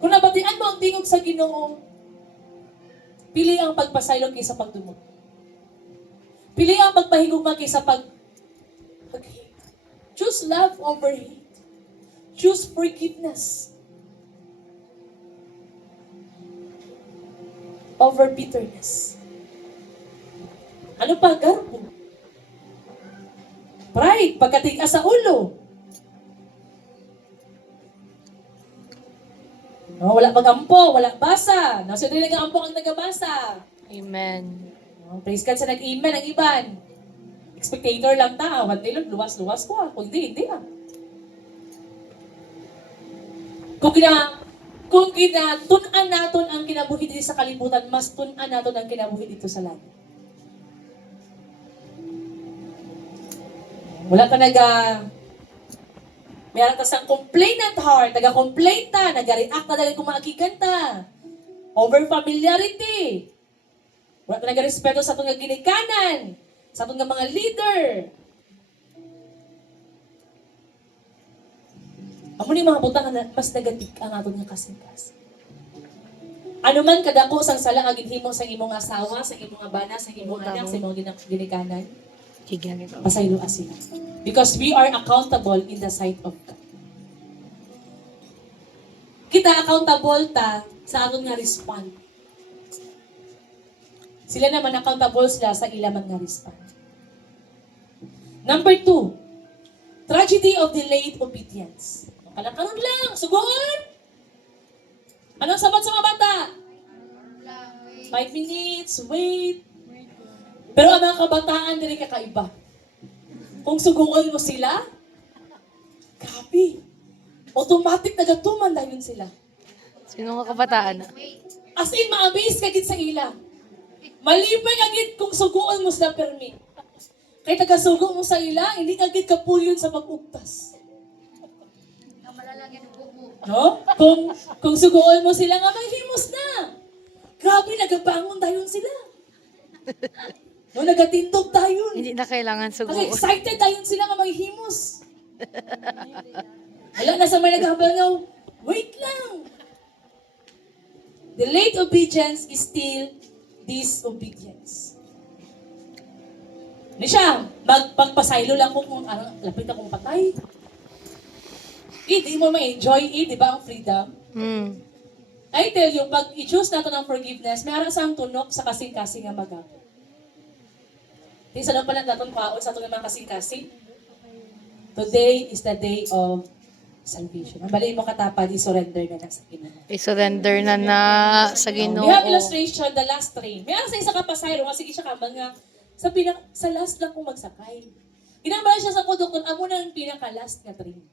Kung nabatian mo ang tingog sa Ginoo, pili ang pagpasaylo kaysa pagdumot. Pili ang pagpahigugma kaysa pag-hate. Choose love over hate. Choose forgiveness over bitterness. Ano pa? Garbo. Pride, pagkatigas sa ulo. No, wala magampo, wala basa. No, so din nag-aampo ang nagabasa. Amen. No, praise God sa nag-amen ang iban. Spectator lang ta, awan tayo, luwas-luwas ko ah. Kung hindi ah. Kung tun-an naton ang kinabuhi dito sa kalibutan, mas tun-an naton ang kinabuhi dito sa langit. Wala ka meron ka sang complainant heart, taga-complain ta, nag-react na dahil kumakikan ta. Over familiarity. Wala ka nag-respeto sa itong ginikanan, sa itong mga leader. Amo ni mga butang na mas negative ang aton nga kasing-kasing. Ano man kadako sang sala nga ginhimo sa imong asawa, sa imong bana, sa imong anak, sa imong ginikanan. Pasaylo sila. Because we are accountable in the sight of God. Kita accountable ta sa aton nga respond. Sila naman accountable sila sa ilaman nga respond. Number 2, tragedy of delayed obedience. Kalakaron lang, sugoon! Anong sabat sa mga bata? 5 minutes, wait. Pero ang mga kabataan, dili kakaiba. Kung sugungon mo sila, grabe. Automatic nagatuman dahil sila. Sino nga kabataan na? As in, ma-amaze ka gid sa ila. Malipay ka gid kung suguon mo sila permi. Kaya taga-sugo mo sa ila, hindi ka gid kapuyon sa pag-ugtas. No? Kung suguon mo sila nga, may himos na. Grabe, nagabangon dahil sila. No, nagatindog tayo. Hindi na kailangan suguon. Excited tayo sila nga maghimos. Wala na sa may naghabal nga, wait lang. Delayed obedience is still disobedience. Hindi siya, magpasaylo lang kung lapit akong patay. Di mo ma-enjoy di ba ang freedom? I tell you, pag i-choose nato ng forgiveness, may ara sa tunok sa kasing-kasing nga magapo. Sa lang pala natin kaon sa itong mga kasing-kasing. Today is the day of salvation. Ang bali mo katapad, i-surrender na sa Ginoo. I-surrender na sa Ginoo. We have illustration, the last train. May sa isa ka pasayro, nga sige siya ka, mga, sa last lang kong magsakay. Ginambala siya sa kudok, kung amo na ang pinaka-last nga train.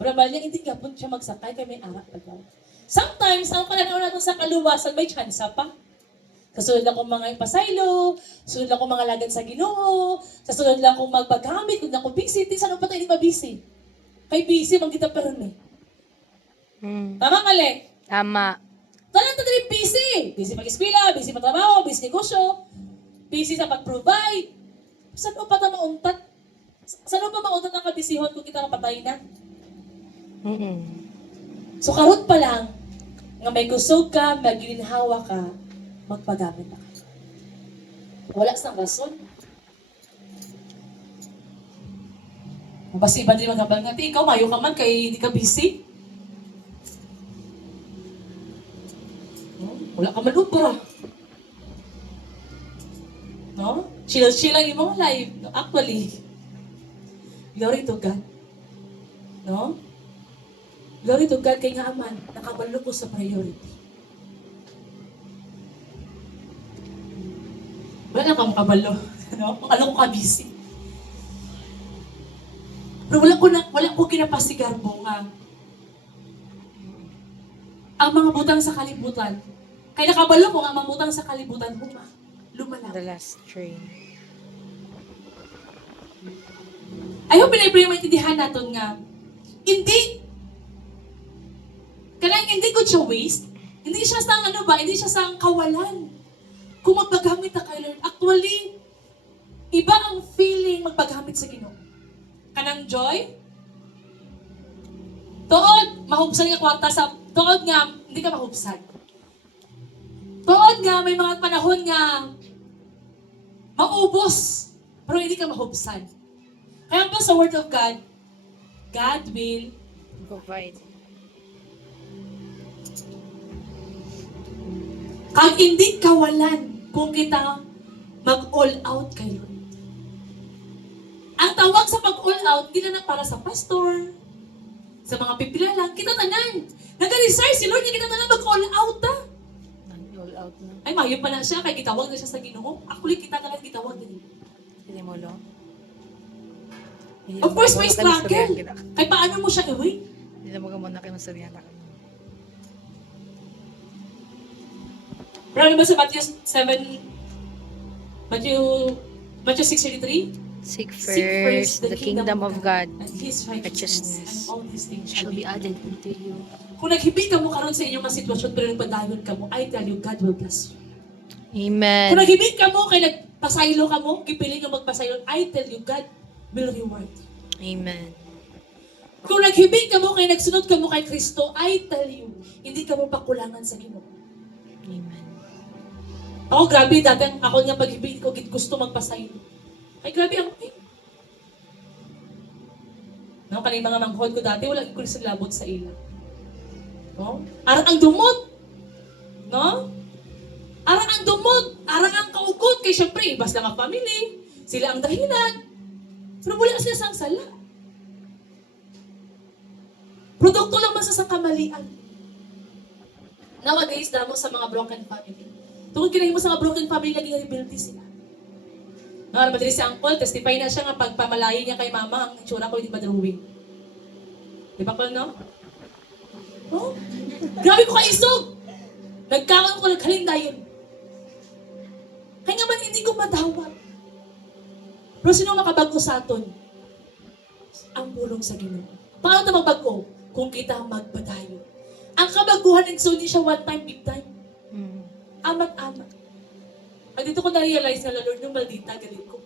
Pero bali niya, hindi ka po siya magsakay, kaya may arak pa daw. Sometimes, ang kalanaw natin sa kaluwasan, may chance pa. Kasunod lang kong mga pasaylo, sunod lang kong mga lagan sa Ginoo, kasunod lang kong magpagamit, kung ako busy, di saan pa tayo hindi ma-busy? Kay busy, magkita pero ni. Tama mali? Tama. Tanan ta diri busy. Busy mag-eskwela, busy magtrabaho, busy negosyo, busy sa pag-provide. Saan pa ta mauntat? Saan pa mauntat ang kabisihon kung kita mapatay na? So karon pa lang, nga may kusog ka, may gininhawa ka, magpagamit na kayo. Wala sa rason. Basi ba din magabal nga, ikaw mayo ka man kay hindi ka busy. Wala ka manubra. No? Chill lang yung mga life. No? Actually, glory to God. No? Glory to God kay nga aman, nakabalo ko sa priority. Wala kang kabalo. No? Alam ko ka busy. Pero wala ko kinapasigar mo nga. Ang mga butang sa kalibutan, Kaya nakabalo ko nga mamutang sa kalibutan mo ma. Lumalaw. The last train. Ayaw pinay-pray maintindihan natin nga, hindi, kanang hindi ko siya waste, hindi siya sang ano ba, hindi siya sang kawalan. Kung magpagamit na kay Lord, actually, iba ang feeling magpagamit sa Ginoo. Kanang joy, tuod, mahubsan nga kwarta sa, tuod nga, hindi ka mahubsan. Tuod nga, may mga panahon nga, maubos, pero hindi ka mahubsan. Kaya po sa Word of God, God will Provide. kag hindi kawalan kung kita mag-all out kayo. Ang tawag sa pag-all out, hindi na para sa pastor, sa mga pipila lang, kita tanan. Nag-desire si Lord, kita tanan mag-all out ta. All out na. Ay, mayo pa na siya, kaya gitawag na siya sa Ginoo. Actually, kita tanan gitawag na niya. Hindi mo lo. Of course, may struggle. Kaya paano mo siya iwi? Hindi na mo muna kayo masabihan na. Pero ano ba sa Matthew 6:33? Seek Seek first the kingdom of God and His righteousness, and all these things shall be added unto you. Kung naghibig ka mo karon sa inyong mga sitwasyon pero nagpadayon ka mo, I tell you, God will bless you. Amen. Kung naghibig ka mo, kay nagpasaylo ka mo, kipiling ka magpasaylo, I tell you, God will reward you. Amen. Kung naghibig ka mo, kay nagsunod ka mo kay Kristo, I tell you, hindi ka mo pakulangan sa Ginoo. Amen. Ako, grabe, dati ako nga paghibig ko, gusto magpasaylo. Ay, grabe ang no, kaning mga manghod ko dati, wala ko sa labot sa ila. No? Arang ang dumot. No? Arang ang dumot. Arang ang kaugot. Kaya syempre, ibas lang ang family. Sila ang dahilan. Pero wala sila sang sala. Produkto lang sa kamalian. Nowadays, damo sa mga broken family. Tungkol kinahin mo sa mga broken family, naging rebelde sila. No, alam ba si Uncle, testify na siya nga pagpamalayo niya kay mama, ang itsura ko hindi ba drawing. Di ba ko, no? Oh? Grabe ko kaisog! Nagkaroon ko naghalindayon. Kaya nga man hindi ko madawat. Pero sino makabago sa aton? Ang pulong sa Ginoo. Paano ito magbago? Kung kita magpadayo. Ang kabaguhan so hindi siya one time, big time. Amat-amat. Pag dito ko na-realize na, Lord, nung maldita, galit ko.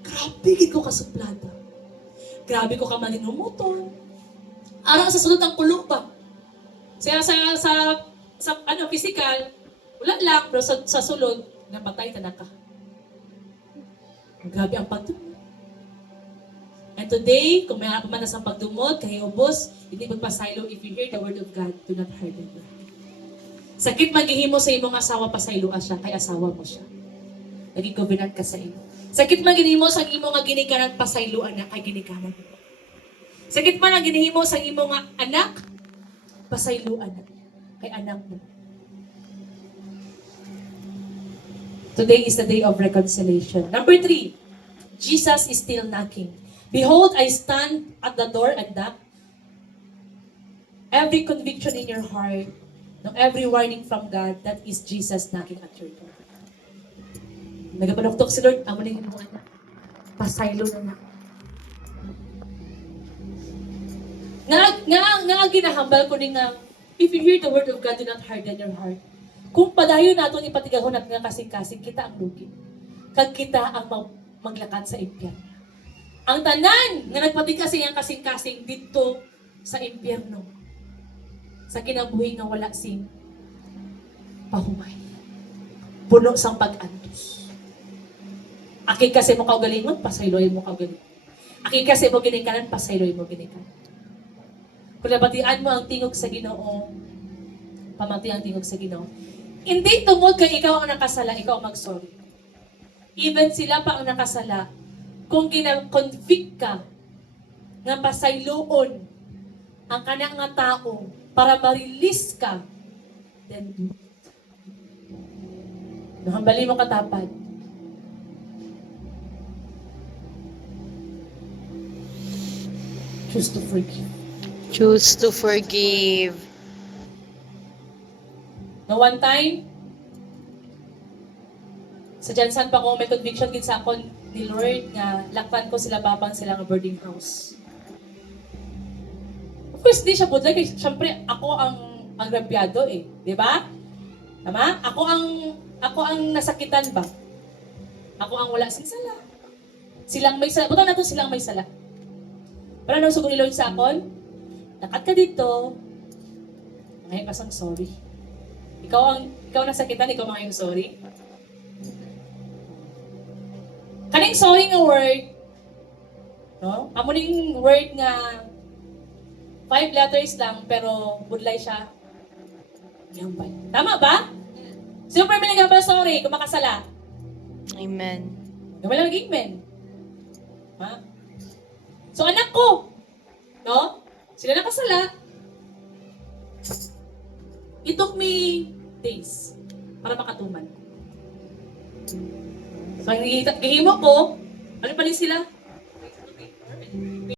Grabe, gid ko kasuplada. Grabe ko ka maninumuton. Arang sa sulod ang kulo ba? Sa physical, wala lang, pero sa sulod, napatay ka na ka. Grabe ang pagdumot. And today, kung may ako man sa pagdumot, kayo ubos, hindi magpasaylo if you hear the word of God, do not harden your heart. Sakit maghihimo sa imong asawa, pasaylo siya, kay asawa mo siya. Naging covenant ka sa imo. Sakit man ginihimo sa imo nga ginikanan, pasayloan na kay ginikanan mo. Sakit man ang ginihimo sa imo nga anak, pasayloan na kay anak mo. Today is the day of reconciliation. Number 3, Jesus is still knocking. Behold, I stand at the door and knock. Every conviction in your heart, no, every warning from God, that is Jesus knocking at your door. Nagapanuktok si Lord, amo na yung mga pasaylo na Nga ginahambal ko ni nga, if you hear the word of God, do not harden your heart. Kung padayon nato ni patigahon at nga kasing-kasing, kita ang lugi. Kag kita ang maglakad sa impyerno. Ang tanan nga nagpatigkas ang kasing-kasing dito sa impyerno. Sa kinabuhi nga wala sing pahumay. Puno sang pag-antos. Aki kasi mo kaugalingon, pasayloy mo kaugalingon. Aki kasi mo ginikanan, pasayloy mo ginikanan. Kung nabatian mo ang tingog sa Ginoo, pamati ang tingog sa Ginoo, hindi tungod kay ikaw ang nakasala, ikaw ang mag-sorry. Even sila pa ang nakasala, kung gina-convict ka nga pasayloon ang kanang nga tao para ma-release ka, then do it. Nahambali mo katapad. Choose to forgive. Choose to forgive. No, one time, sa Jansan pa ko, may conviction gid sa akon ni Lord nga lakpan ko sila babang sila nga boarding house. Of course, di siya budlay kay syempre ako ang agrabyado eh, di ba? Tama? Ako ang nasakitan ba? Ako ang wala sing sala. Silang may sala. Butang na to silang may sala. Pero ano sugod ni Lord sa akon? Nakat ka dito. Ngayon kasang sorry. Ikaw nasakitan, ikaw mga yung sorry. Kaning sorry nga word, no? Amo ning word nga 5 letters lang pero budlay siya. Gambal. Tama ba? Sino pa may nagambal sorry kung makasala? Amen. Gambal lang amen. Ha? So anak ko, no? Sila nakasala. It took me days para makatuman. So, ang gihimo ko, ano pa rin sila?